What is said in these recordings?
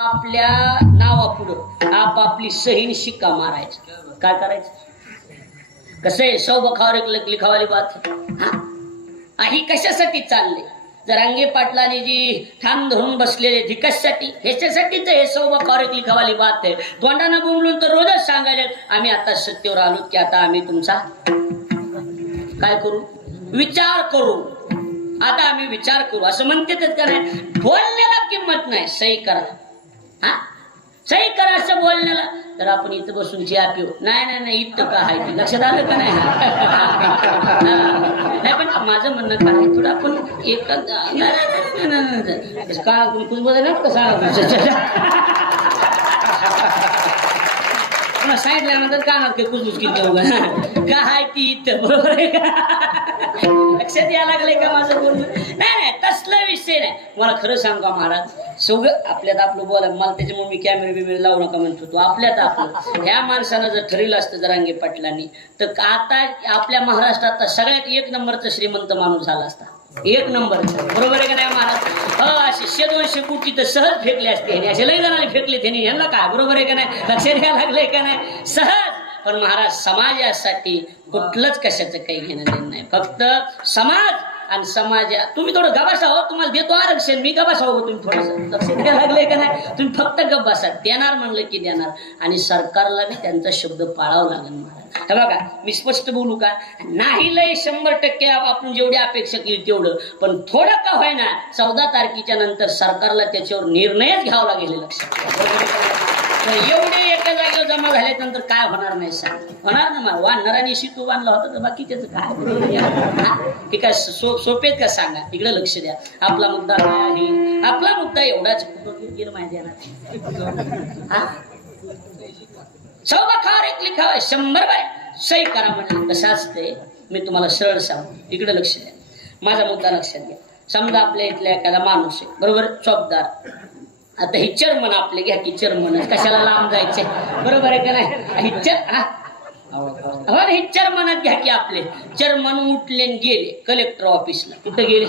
आपल्या नावापुढं आपापली सहीन शिक्का मारायचं. काय करायचं? कसं आहे, सौ बखावर एक लिखावाली बात है. ही कशासाठी चालले? जरांगे पाटलांनी जी ठाम धरून बसलेले ती कशासाठी? ह्याच्यासाठीच हे सौ बखावर एक लिखावाली बात आहे. तोंडानं बोंबलून तर रोजच सांगायला आम्ही आता सत्तेवर आलो की आता आम्ही तुमचा काय करू? विचार करू. आता आम्ही विचार करू असं म्हणतेच का नाही? बोलण्याला किंमत नाही. सही करा, सही करा असं बोलण्याला. तर आपण इथं बसून चहा पिऊ. नाही नाही इथं का आहे? लक्षात आलं का नाही? नाही पण माझं म्हणणं काय आहे, थोडं आपण एक का कुछ बोला कसा सांगितल्यानंतर कानात काही कुजबुज केली का आहे ती इथं, बरोबर आहे का? लक्षात यायला लागलंय का माझं बोलणं? नाही तसला विषय नाही. मला खरं सांगू का महाराज, सगळं आपल्यात आपलं बोला. मला त्याच्यामुळे मी कॅमेरे बिमेरे लावू नका म्हणत होतो. आपल्यात आपलं ह्या माणसानं जर ठरलं असतं जरांगे पाटलांनी तर आता आपल्या महाराष्ट्रात सगळ्यात एक नंबरचा श्रीमंत माणूस झाला असता. एक नंबरचा, बरोबर आहे का नाही महाराज? असे 100-200 कोटी तर सहज फेकले असते. असे लय जणांनी फेकले त्यांनी, यांना काय, बरोबर आहे का नाही? लक्षात घ्यायला लागलंय का नाही? सहज. पण महाराज समाजासाठी कुठलंच कशाचं काही घेणं देणं नाही. फक्त समाज आणि समाजा. तुम्ही थोडं गबासा हो, तुम्हाला देतो आरक्षण, मी गबासा हो. तुम्ही थोडंसं लक्ष द्यायला लागलंय का नाही? तुम्ही फक्त गबासा. देणार म्हणलं की देणार. आणि सरकारला बी त्यांचा शब्द पाळावा लागेल महाराज. हे बघा, मी स्पष्ट बोलू का? नाही लय 100% आपण जेवढी अपेक्षा केली तेवढं, पण थोडं का होईना 14 तारखेच्या नंतर सरकारला त्याच्यावर निर्णयच घ्यावा लागेल. लक्षात एवढे एका जागेवर जमा झाल्यानंतर काय होणार नाही सांग? होणार ना मग. वानरांनी शितू बांधला होता तर बाकी त्याचं काय? ते काय सोपेत का सांगा? तिकडे लक्ष द्या. आपला मुद्दा काय आहे? आपला मुद्दा एवढाच माहिती आहे. सौबाखावर एक लिखावा 100 बाय सही करा म्हणजे कसं असते. मी तुम्हाला सरळ सांगू, इकडे लक्ष द्या. माझा मुद्दा लक्षात घ्या. समजा आपल्या इथल्या एखादा माणूस आहे, बरोबर, चौकदार. आता हे चेअरमन आपले घ्या की चेअरमन, कशाला लांब जायचे, बरोबर आहे का नाही? हे चेअरमनच घ्या की आपले. चेअरमन उठले गेले कलेक्टर ऑफिसला. कुठे गेले?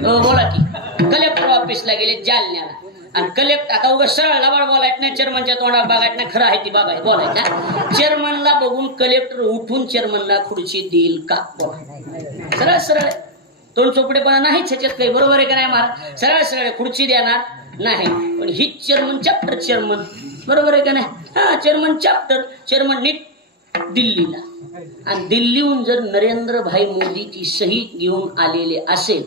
बोला की. कलेक्टर ऑफिसला गेले जालन्याला. आणि कलेक्टर आता उगा सरळ लबाड बोलायचं नाही, चेअरमनच्या तोंडात बघायचं नाही, खरं आहे ती बघायचं बोलायचं. चेअरमनला बघून कलेक्टर उठून चेअरमनला खुर्ची देईल का? सरळ सरळ तोंड चोपडेपणा नाही ह्याच्यात काही, बरोबर आहे का नाही महाराज? सरळ सरळ खुर्ची देणार नाही. पण ही चेअरमन चॅप्टर चेअरमन, बरोबर आहे का नाही? चेअरमन चॅप्टर चेअरमन नीट दिल्लीला. आणि दिल्लीहून जर नरेंद्र भाई मोदीची सही घेऊन आलेले असेल,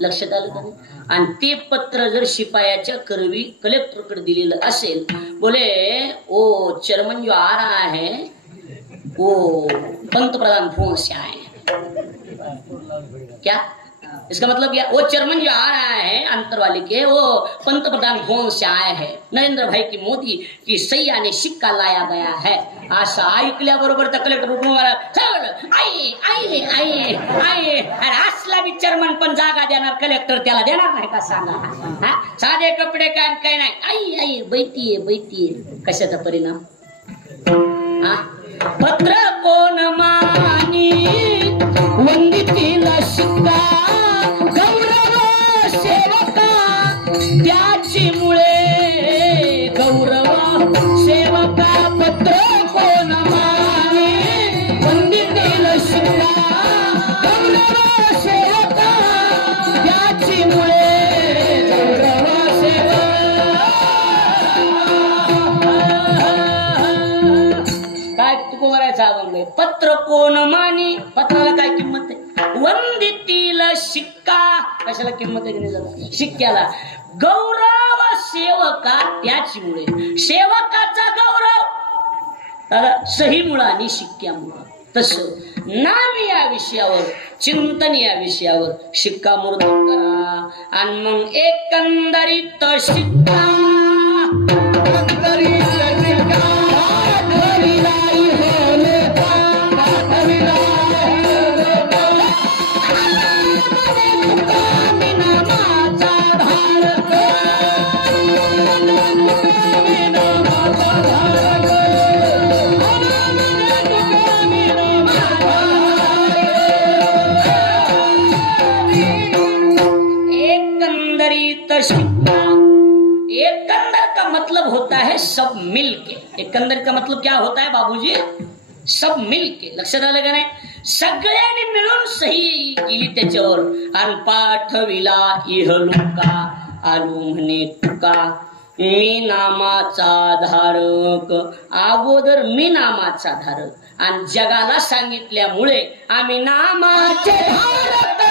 लक्षात आलं का नाही? आणि ते पत्र जर शिपायाच्या करवी कलेक्टरकडे दिलेलं असेल, बोले ओ चेअरमन जो आ रहा है वो पंतप्रधान फोन से आए. क्या इसका मतलब क्या? वो चेयरमैन जो आ रहा है अंतरवाली के, वो पंतप्रधान फोन से आए हैं. नरेंद्र भाई की मोदी की सही आणि शिक्का लाया गया है. असं ऐकल्या बरोबर तर कलेक्टर उठून आये आये आये आये. अरे असला बी चेअरमन पण जागा देणार, कलेक्टर त्याला देणार नाही का सांगा? साधे कपडे काय काय नाही. आई आई बैठीये बैठीये. कशाचा परिणाम? पत्र कोण मानी वंदितीला शिक्का गौरव सेवका त्याची मुळे. गौरव सेवका पत्र कोण मानी वंदितीला शिक्का गौरव सेवका त्याची मुळे. गौरव सेवका काय तू करायचा? पत्र कोण मानी, पत्राला काय किंमत आहे? वंदितील शिक्का, कशाला किंमत आहे की नाही? शिक्क्याला. गौरव सेवका त्याची मुळे. सेवकाचा गौरव दादा सहीमुळं आणि शिक्क्यामुळं. तसं नाम या विषयावर, चिंतन या विषयावर शिक्कामोर्तब करा. आणि मग एकंदरीत शिक्का शिक्का का मतलब होता है सब मिलके. एकंदरीत का मतलब क्या होता है बाबूजी? सब मिलके. लक्षात आलं का नाही? सगळ्यांनी मिळून सही केली त्याच्यावर. आणि पाठविला इहलोका आलू म्हणे तुका मी नामाचा धारक. अगोदर मी नामाचा धारक आणि जगाला सांगितल्यामुळे आम्ही नामाचे धारक.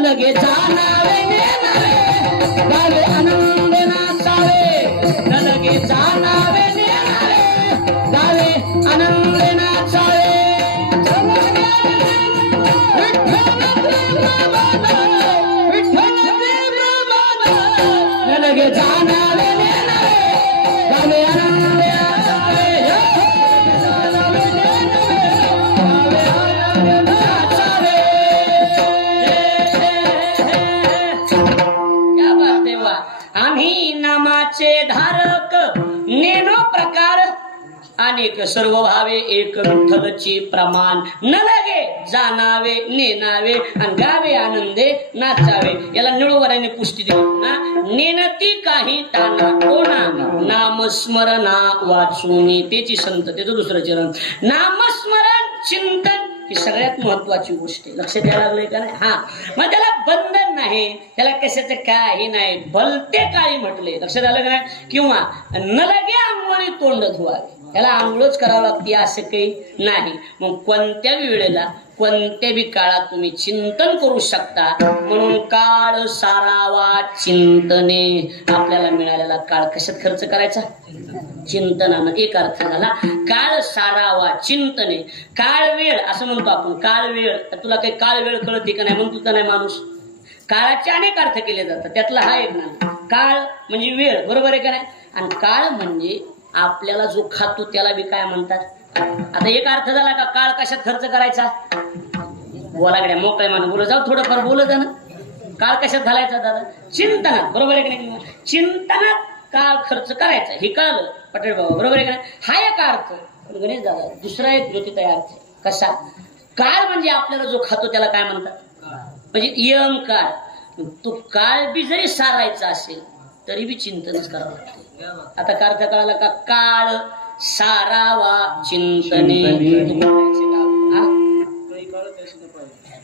लगे जाणारे नेणारे गावे आनंद नाचावे. न लगे जाणारे नेणारे गावे आनंद नाचावे. न लगे जाणारे नेणारे गावे आनंद नाचावे. आम्ही नामाचे धारक नेनो प्रकार अनेक सर्व भावे एक विठ्ठलचे प्रमाण. न लगे जाणावे नेनावे आणि गावे आनंदे नाचावे. याला निळूवराने पुष्टी दिली ना. नेनती काही ताना कोणा नामस्मरणा वाचून त्याची संत. त्याचं दुसरं चरण नामस्मरण चिंतन ही सगळ्यात महत्वाची गोष्ट आहे. लक्ष द्यायला लागलंय का नाही? हा, मग त्याला बंधन नाही, त्याला कशाचं काही नाही. भलते काळी म्हटले. लक्षात आलं का नाही? किंवा न लगे आंघोळी तोंड धुवावे. त्याला आंघोळच करावं लागते असं काही नाही. मग कोणत्या वेळेला कोणत्या बी काळात तुम्ही चिंतन करू शकता. म्हणून काळ सारावा चिंतने. आपल्याला मिळालेला काळ कशात खर्च करायचा? चिंतनानं. एक अर्थ झाला काळ सारावा चिंतने. काळ वेळ असं म्हणतो आपण. काळ वेळ. तुला काही काळ वेळ कळते का नाही म्हणतो का नाही माणूस? काळाचे अनेक अर्थ केले जातात. त्यातला हा एक ना. काळ म्हणजे वेळ. बरोबर आहे का नाही? आणि काळ म्हणजे आपल्याला जो खातो त्याला बी काय म्हणतात? आता एक अर्थ झाला का काळ कशात खर्च करायचा? बोलागड्या मोकळ्या मान बोल जाऊ. थोडंफार बोल जा ना. काळ कशात घालायचा दादा? चिंतनात. बरोबर आहे का नाही? चिंतनात काळ खर्च करायचा. हे कळलं पटेल बाबा. बरोबर आहे का नाही? हा एक अर्थ. गणेश दादा दुसरा एक ज्योतिष अर्थ. कसा? काळ म्हणजे आपल्याला जो खातो त्याला काय म्हणतात? म्हणजे यम काळ. तो काळ बी जरी सारायचा असेल तरी बी चिंतनच करावं लागते. आता का अर्थ कळाला का? काळ सारावा चिंतने.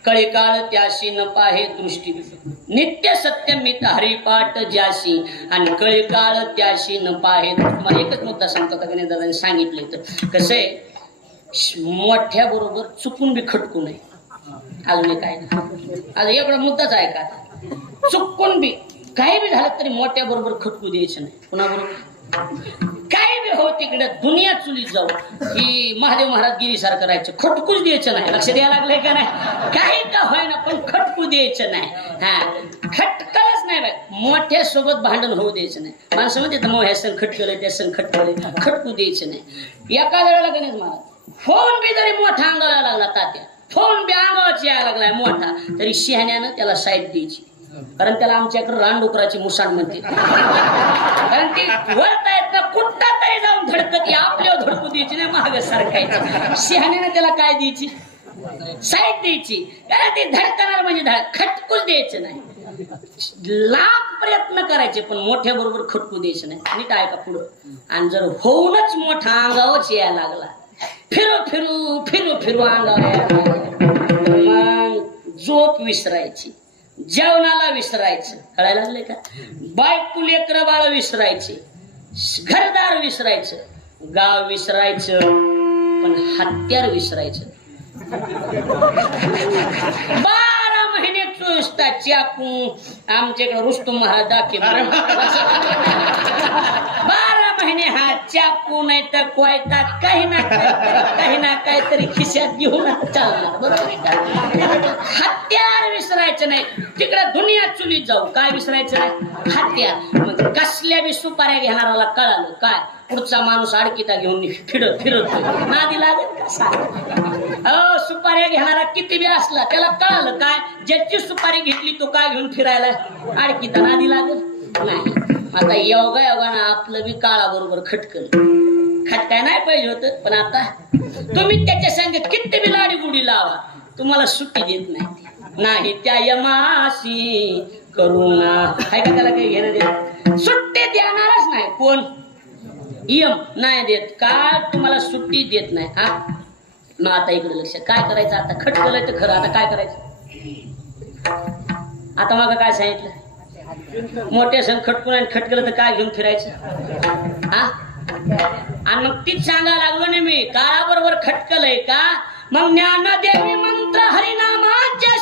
कळी काळ त्याशी न पाहे दृष्टी. नित्य सत्य मित हरिपाठ ज्याशी आणि कळी काळ त्याशी न पाहे. तुम्हाला एकच मुद्दा सांगतो का गणेश दादाने सांगितले. तर कसं आहे, मोठ्या बरोबर चुकून बी खटकू नये. अजून काय नाही. आज एवढा मुद्दाच आहे का? चुकून बी काही बी झालं तरी मोठ्या बरोबर खटकू द्यायचं नाही. कुणाबरोबर काही बी हो तिकडे दुनिया चुलीत जाऊ. ही महादेव महाराज गिरीसारखं राहायचं. खटकूच द्यायचं नाही. लक्ष द्यायला लागलंय का नाही? काही का होईना पण खटकू द्यायचं नाही. हा, खटकलच नाही बाय. मोठ्या सोबत भांडण होऊ द्यायचं नाही. माणसं म्हणते मग ह्या संग खटकलंय त्या संग खटकलंय. खटकू द्यायचं नाही. एका वेळेला गणेश महाराज फोन बी जरी मोठा अंगाला लागला तात्या, फोन बी अंगावाची यायला लागलाय मोठा, तरी शहाण्यानं त्याला साईड द्यायची. कारण त्याला आमच्याकडे रानडुकराची मुसाड म्हणते. कारण ती वरता येत ना कुठता तरी जाऊन धडकत. आपल्यावर धडकू द्यायची नाही, मागे सरकायची. शहाण्यानं त्याला काय द्यायची? साईड द्यायची. कारण ती धडकणार म्हणजे खटकूच द्यायचं नाही. लाख प्रयत्न करायचे पण मोठ्या बरोबर खटकू द्यायचं नाही. नीट आहे का पुढं? आणि जर होऊनच मोठा अंगावच यायला लागला, फिरू फिरू फिरू फिरू अंगावर, मग झोप विसरायची, जेवणाला विसरायचं. कळायला लागले का? बायको लेकरं बाळ विसरायचे, घरदार विसरायचं, गाव विसरायचं, पण हत्यार विसरायचं. 12 महिने 24 तास चाकू आमच्याकडे रुस्तुम महाराज दाखल. 12 महिने हा चाकू नाही तर कोयता काही ना काहीतरी खिशात घेऊन चालणार बरोबर. हत्यार विसरायचं नाही. तिकडे दुनिया चुलीत जाऊ काय विसरायचं नाही हत्यार. मग कसल्या बी सुपाऱ्या घेणाराला कळालं काय पुढचा माणूस अडकिता घेऊन फिरतोय नादी लागत कसा. सुपाऱ्या घेणारा किती बी असला त्याला कळालं काय ज्याची सुपारी घेतली तो काय घेऊन फिरायला अडकिता नादी लागत नाही. आता योगानं आपलं बी काळा बरोबर खटकाय नाही पाहिजे होतं. पण आता तुम्ही त्याच्या संगत किती बी लाडी गुडी लावा तुम्हाला सुट्टी देत नाही त्या यमाशी करुणा आहे का त्याला काही घेणं देत सुट्टी देणारच नाही. कोण यम नाही देत काय तुम्हाला सुट्टी देत नाही. हा मग आता इकडे लक्ष काय करायचं आता खटकलंय तर खरं आता काय करायचं. आता मग काय सांगितलं मोठ्या सण खटकून आणि खटकलं तर काय घेऊन फिरायचं. हा आणि मग तीच सांगायला लागलो ना मी काळाबरोबर खटकलंय का मग ज्ञानदेवी मंत्र हरिनामाच्या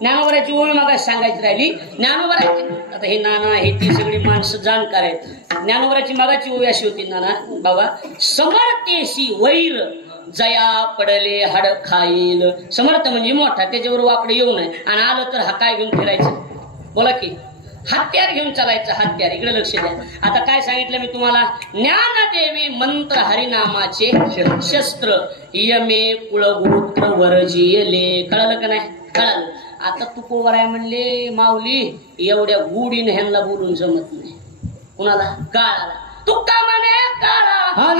ज्ञानोबराची ओळख मग सांगायची राहिली. ज्ञानोबराची आता हे नाना हे ती सगळी माणसं जाणकार आहेत. ज्ञानोबराची मगाची ओळख अशी होती नाना बाबा समर्थेशी वैर जया पडले हाड खाईल. समर्थ म्हणजे मोठा त्याच्यावर वाकडे येऊ नये आणि आलं तर हा काय घेऊन फिरायचं बोला की हत्यार घेऊन चालायचं हत्यार. इकडे लक्ष द्या. आता काय सांगितलं मी तुम्हाला ज्ञानदेवी मंत्र हरिनामाचे शस्त्र यमे कुळगोत्र वर्जिले. कळालं का नाही कळालं. आता तू कोवर आहे म्हणले माऊली एवढ्या गुढीने ह्यांना बोलून जमत नाही कुणाला काळाला तू का म्हणे काळा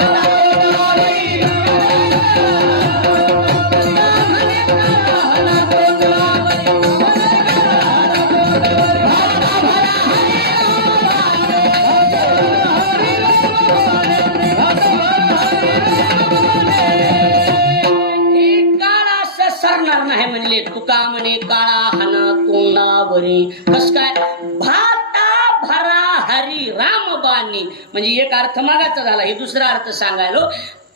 नाही म्हणले तुका म्हणे काळा हना तोंडावरी कस काय भाता भरा हरी रामबाणी. म्हणजे एक अर्थ मागाचा झाला हे दुसरा अर्थ सांगायलो.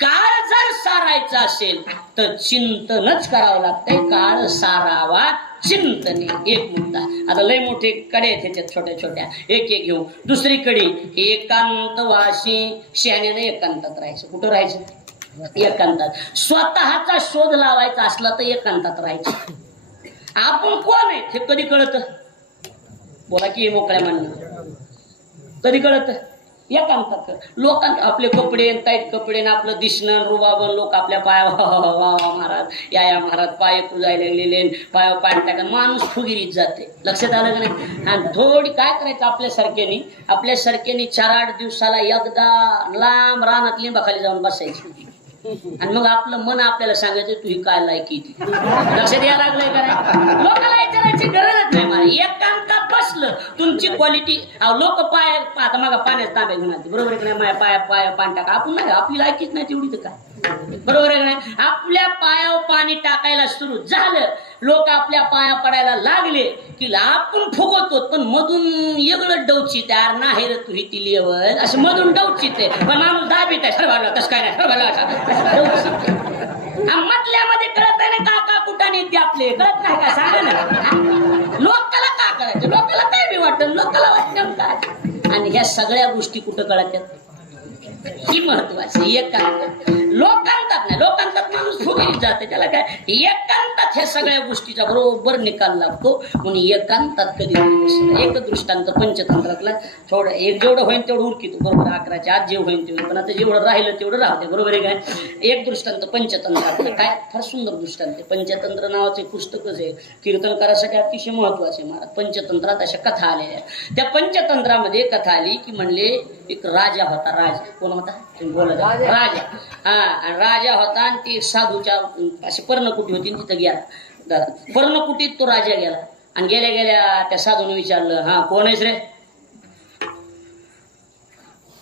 काळ जर सारायचा असेल तर चिंतनच करावं लागतंय. काळ सारावा चिंतने एक मुद्दा. आता लय मोठे कडे आहेत ह्याच्यात छोट्या छोट्या एक घेऊ. दुसरी कडी एकांतवासी शहाण्याने एकांतात राहायचं. कुठं राहायचं एकांतात. स्वतःचा शोध लावायचा असला तर एकांतात राहायचं. आपण कोण आहे हे कधी कळत बोला की मोकळ्या म्हणणं कधी कळत एकांतात. लोकांना आपले कपडे टाईट कपडे ना आपलं दिसणं रुबाबन लोक आपल्या पाया वा महाराज या महाराज पाय पुजायला लागलेले पाया पाय टाका माणूस फुगिरीत जाते. लक्षात आलं का नाही. आणि थोडी काय करायचं आपल्यासारख्यानी 4-8 दिवसाला एकदा लांब रानात लिंबाखाली जाऊन बसायची आणि मग आपलं मन आपल्याला सांगायचं तू ही काय लायकी ती. लक्षात यायला लागलंय का नाही. लोकांना विचारायची गरजच नाही. मला एकांतात बसलं तुमची क्वालिटी लोक पाय आता मागा पाण्यात तांब्या घेऊन आली बरोबर आहे की नाही. माझ्या पाया पाणी टाका आपण नाही आपली लायकीच नाही तेवढी तर काय बरोबर आहे की नाही. आपल्या पायावर पाणी टाकायला सुरू झालं लोक आपल्या पाया पडायला लागले की आपण फुगवतो पण मधून वेगळं डवचित त्यार नाही रे तू ही ती लेवल असं मधून डवचित आहे. पण माणूस दाबीत आहे सरवाला तसं काय नाही मधल्यामध्ये कळत नाही ना काका कुठाने ते आपले कळत नाही का सांगा ना. लोकाला का करायचं लोकाला काय बी वाटत लोकाला वाटतं काय. आणि ह्या सगळ्या गोष्टी कुठं कळतात ही महत्वाची. एकांतात लोकांतात नाही लोकांतात माणूस फुगीत जाते त्याला काय. एकांतात ह्या सगळ्या गोष्टीचा बरोबर निकाल लागतो. म्हणून एकांतात कधी एक दृष्टांत पंचतंत्रातला थोडं एक जेवढं होईल तेवढं उरकीतो बरोबर 11च्या आत जे होईल तेवढं. पण आता जेवढं राहिलं तेवढं राहते बरोबर आहे काय. एक दृष्टांत पंचतंत्रातलं काय फार सुंदर दृष्टांत. पंचतंत्र नावाचे पुस्तकच आहे कीर्तनकारासाठी अतिशय महत्वाचे. महाराज पंचतंत्रात अशा कथा आलेल्या. त्या पंचतंत्रामध्ये कथा आली की म्हणले एक राजा होता. राजा कोण होता बोलत राजा. हा राजा होता आणि ती साधूच्या अशी पर्णकुटी होती तिथं गेला. पर्णकुटीत तो राजा गेला आणि गेल्या त्या साधूने विचारलं हा कोण आहेस रे.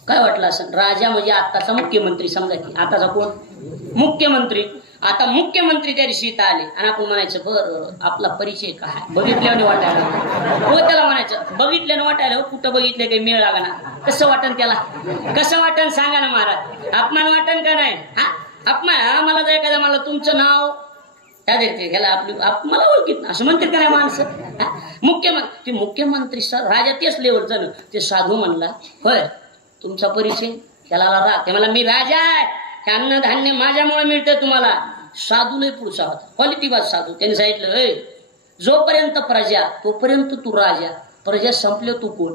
काय वाटलं असं? राजा म्हणजे आताचा मुख्यमंत्री समजा की. आताचा कोण? मुख्यमंत्री. आता मुख्यमंत्री त्या दिवशी इथं आले आणि आपण म्हणायचं बरं आपला परिचय काय, बघितल्याने वाटायला हो, त्याला म्हणायचं बघितल्याने वाटायला हो, कुठं बघितलं काही मेळ लागा ना. कसं वाटन त्याला? कसं वाटन सांगा ना महाराज? अपमान वाटन का नाही? हा अपमान. मला जर एखादा मला तुमचं नाव त्या ह्याला आपली मला ओळखीत असं म्हणते का नाही माणसं? मुख्यमंत्री मुख्यमंत्री राजा तेच लेवलचं. ते साधू म्हणला होय तुमचा परिचय? त्याला राग. ते मला मी राजा आहे, हे अन्नधान्य माझ्यामुळे मिळतं तुम्हाला. साधू लय पुढचा होता, क्वालिटीबाज साधू. त्यांनी सांगितलं होय जोपर्यंत प्रजा तोपर्यंत तू राजा, प्रजा संपल्या तू कोण?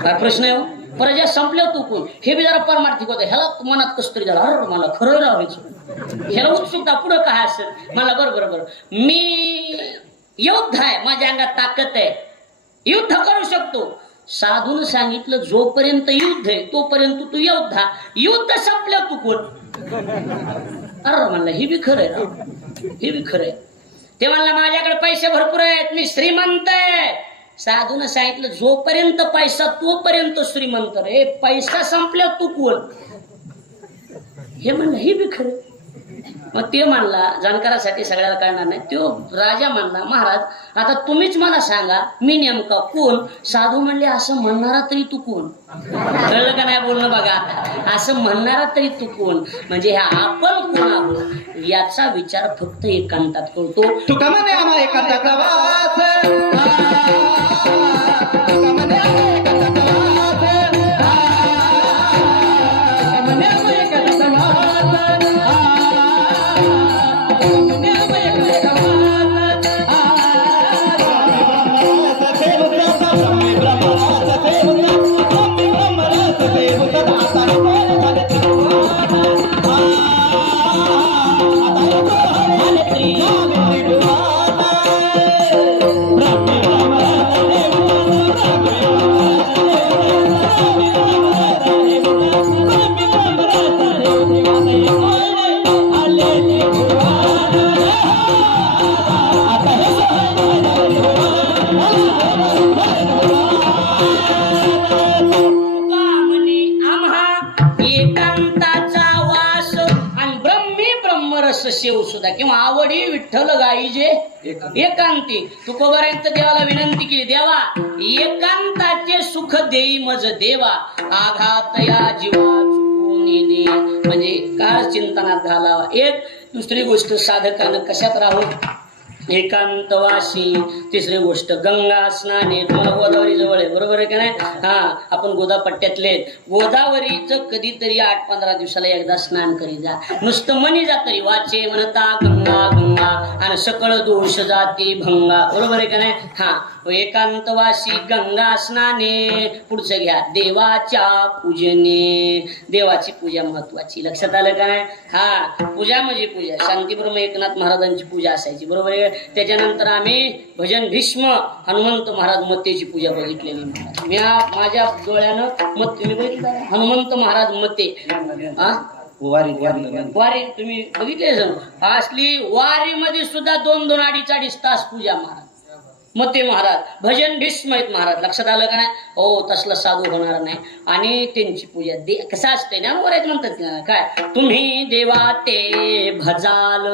काय प्रश्न आहे हो? प्रजा संपल्या तू कोण? हे बी जरा परमार्थिक होतं. ह्याला मनात कसं तरी झालं, अरे मला खरं राहायचं. ह्याला उत्सुकता पुढं काय असेल मला. बरोबर मी योद्धा आहे, माझ्या अंगात ताकद आहे, युद्ध करू शकतो. साधून सांगितलं जोपर्यंत युद्ध आहे तोपर्यंत तू योद्धा, युद्ध संपलं तू कोण? अरे म्हणलं हे बी खरं आहे, हे बी खरं आहे. ते म्हणला माझ्याकडे पैसे भरपूर आहेत, मी श्रीमंत आहे. साधून सांगितलं जोपर्यंत पैसा तोपर्यंत श्रीमंत रे, पैसा संपल्या तू कोण? हे म्हणलं हे बी खरं. मग ते म्हणला जाणकारासाठी सगळ्याला कळणार नाही. तो राजा म्हणला महाराज आता तुम्हीच मला सांगा मी नेमका कोण? साधू म्हणले असं म्हणणारा तरी तू कोण? कळलं का नाही बोलणं बघा आता. असं म्हणणारा तरी तू कोण म्हणजे ह्या आपण कोण आहोत याचा विचार फक्त एकांतात करतो. तुका म्हणे आम्हा एकांतात शेव सुद्धा किंवा आवडी विठ्ठल गाई जे एकांती. तुकोबऱ्यांत देवाला विनंती केली, देवा एकांताचे सुख देई मज देवा, आघात या जीवा चुकून दे. म्हणजे काळ चिंतनात घालावा. एक दुसरी गोष्ट साधकानं कशात राहू? एकांतवासी. तिसरी गोष्ट गंगा स्नाने. तुम्हाला गोदावरी जवळ आहे बरोबर आहे का नाही? हा आपण गोदापट्ट्यातले. गोदावरीचं कधीतरी 8-15 दिवसाला एकदा स्नान करी जा. नुसतं मनी जा तरी वाचे म्हणता गंगा गंगा आणि सकळ दोष जाती भंगा. बरोबर आहे का नाही? हा एकांतवासी गंगा स्नाने. पुढचं घ्या देवाच्या पूजने. देवाची पूजा महत्वाची. लक्षात आलं का नाही? हा पूजा म्हणजे पूजा. शांतीब्रह्म एकनाथ महाराजांची पूजा असायची बरोबर आहे. त्याच्यानंतर आम्ही भजन भीष्म हनुमंत महाराज मतेची पूजा बघितलेली. मी माझ्या डोळ्यानं मत तुम्ही बघितलं हनुमंत महाराज मते. वारी तुम्ही बघितले असली वारीमध्ये सुद्धा 2-2, 2.5 तास पूजा महाराज मते महाराज. भजन भीष्म आहेत महाराज. लक्षात आलं का नाही? हो तसलं साधू होणार नाही. आणि त्यांची पूजा कसं असते ना वरायचं म्हणतात काय? तुम्ही देवा ते भजाल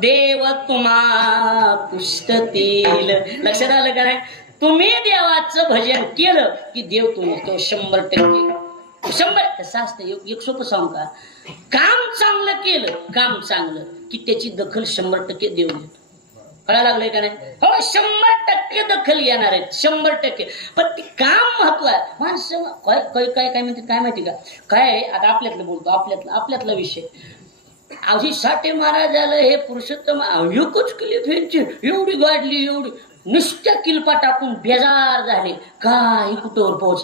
देव तुम्हा पुष्टतील. लक्षात आलं का नाही? तुम्ही देवाचं भजन केलं की देव तुम्ही तो 100% कसं असतं. एक सोपं सांगू का? काम चांगलं केलं, काम चांगलं की त्याची दखल 100% देव घेतो. कळायला लागलंय का नाही? हो 100% दखल येणार आहेत 100%. पण ते काम महत्व आहे. माणसं काय म्हणते काय माहिती का? काय आता आपल्यातलं बोलतो, आपल्यातला विषय. अवधी साठे महाराजाला हे पुरुषोत्तम एकच केली फेरची एवढी गाडली, एवढी नुसत्या किल्पा टाकून बेजार झाले. काही कुठं पोहोच